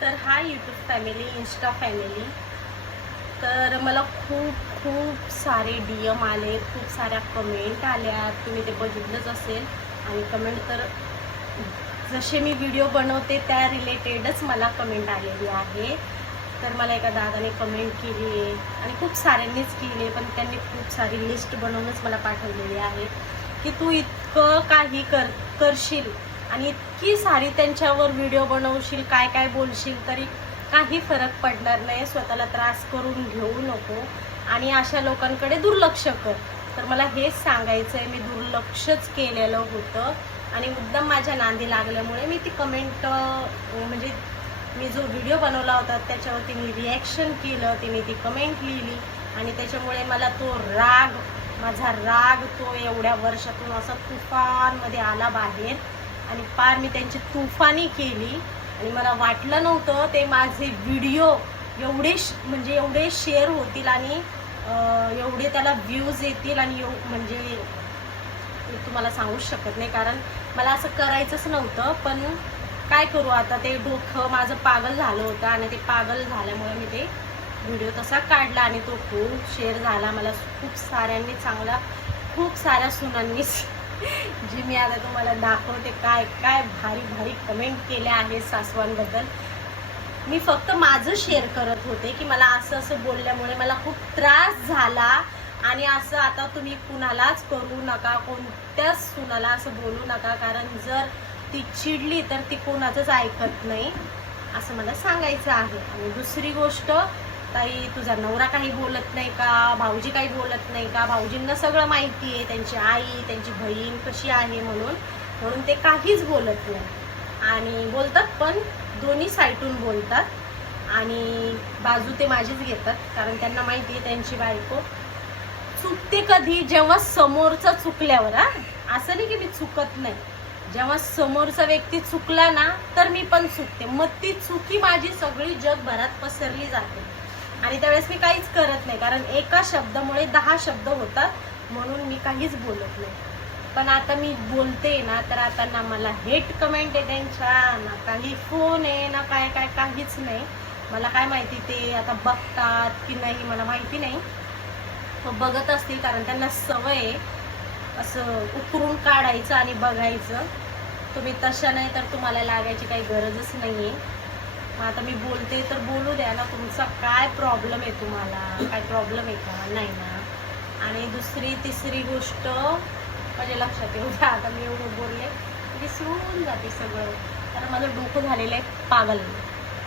तर hi YouTube family, Insta family. तर मला खूप सारे DM आले, खूप साऱ्या कमेंट आल्या. तुम्ही ते बघितलंच असेल. आणि कमेंट तर जसे मी व्हिडिओ बनवते त्या रिलेटेडच मला कमेंट आलेली आहे. तर मला एका दादाने कमेंट केली आहे आणि खूप साऱ्यांनीच केली आहे, पण त्यांनी खूप सारी लिस्ट बनवूनच मला पाठवलेली आहे की तू इतकं काही करशील आणि इतकी सारी त्यांच्यावर व्हिडिओ बनवशील, काय काय बोलशील, तरी काही फरक पडणार नाही. स्वतःला त्रास करून घेऊ नको आणि अशा लोकांकडे दुर्लक्ष कर. तर मला हेच सांगायचं आहे, मी दुर्लक्षच केलेलं होतं आणि मुद्दाम माझ्या नांदी लागल्यामुळे मी ती कमेंट म्हणजे मी जो व्हिडिओ बनवला होता त्याच्यावरती मी रिॲक्शन केलं, मी ती कमेंट लिहिली आणि त्याच्यामुळे मला तो राग, माझा राग तो एवढ्या वर्षातून असा तुफानमध्ये आला बाहेर आणि पार मी त्यांची तुफानी केली. आणि मला वाटलं नव्हतं ते माझे व्हिडिओ एवढे शेअर होतील आणि एवढे त्याला व्ह्यूज येतील आणि म्हणजे मी तुम्हाला सांगूच शकत नाही, कारण मला असं करायचंच नव्हतं. पण काय करू आता, ते डोकं माझं पागल झालं होतं आणि ते पागल झाल्यामुळे मी ते व्हिडिओ तसा काढला आणि तो खूप शेअर झाला. मला खूप साऱ्यांनी खूप साऱ्या सुनांनीच जी मी आता तुम्हाला दाखवते काय काय भारी भारी कमेंट केल्या आहेत सासवांबद्दल. मी फक्त माझं शेअर करत होते की मला असं बोलल्यामुळे मला खूप त्रास झाला आणि असं आता तुम्ही कुणालाच करू नका, कोणत्याच सुनाला असं बोलू नका, कारण जर ती चिडली तर ती कोणाचंच ऐकत नाही, असं मला सांगायचं आहे. आणि दुसरी गोष्ट, ताई तुझा नवरा काही बोलत नाही का, भाऊजी काही बोलत नाही का? भाऊजींना सगळं माहिती आहे, त्यांची आई त्यांची बहीण कशी आहे म्हणून ते काहीच बोलत नाही आणि बोलतात पण दोन्ही साईडून बोलतात आणि बाजू ते माझीच घेतात, कारण त्यांना माहिती आहे त्यांची बायको चुकते कधी, जेव्हा समोरचा चुकल्यावर. असं नाही की मी चुकत नाही, जेव्हा समोरचा व्यक्ती चुकला ना तर मी पण चुकते, मग ती चुकी माझी सगळी जगभरात पसरली जाते आणि त्यावेळेस मी काहीच करत नाही, कारण एका शब्दामुळे 10 शब्द होतात, म्हणून मी काहीच बोलत नाही. पण आता मी बोलते ना तर आता ना मला हेट कमेंट आहे त्यांच्या, ना काही फोन आहे, ना काय काय काहीच नाही. मला काय माहिती ते आता बघतात की नाही मला माहिती नाही, तो बघत असतील, कारण त्यांना सवय आहे असं उकरून काढायचं आणि बघायचं. तुम्ही तशा नाही तर तुम्हाला लागायची काही गरजच नाही आहे. मग आता मी बोलते तर बोलू द्या ना, तुमचा काय प्रॉब्लेम आहे, तुम्हाला काय प्रॉब्लेम आहे का? नाही ना. आणि दुसरी तिसरी गोष्ट माझ्या लक्षात येऊ द्या, आता मी एवढं बोलले विसरून जाते सगळं, कारण माझं डोकं झालेलं आहे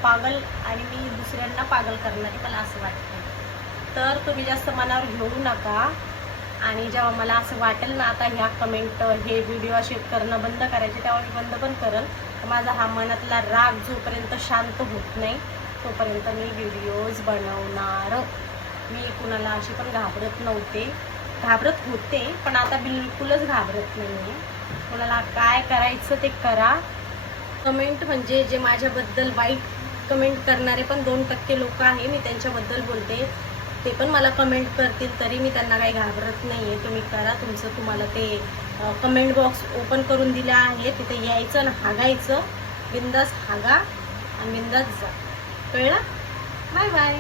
पागल आणि मी दुसऱ्यांना पागल करणारी, मला असं वाटतं. तर तुम्ही जास्त मनावर घेऊ नका आणि जेव्हा मला असं वाटेल ना आता ह्या कमेंट हे व्हिडिओ असे करणं बंद करायचे, तेव्हा मी बंद पण करेल. माझा हा मनातला राग जोपर्यंत शांत होत नाही तोपर्यंत मी व्हिडिओज बनवणार. मी कुणाला अशी पण घाबरत होते पण आता बिलकुलच घाबरत नाही आहे. कुणाला काय करायचं ते करा. कमेंट म्हणजे जे माझ्याबद्दल वाईट कमेंट करणारे पण 2% लोक आहे, मी त्यांच्याबद्दल बोलते, ते पण मला कमेंट करतील तरी मी त्यांना काही घाबरत नाही आहे. तुम्ही करा तुमचं, तुम्हाला ते कमेंट बॉक्स ओपन करून दिला आहे, तिथे यायचं आणि हागायचं, बिंदास हागा आणि बिंदास जा. कळलं? Bye bye.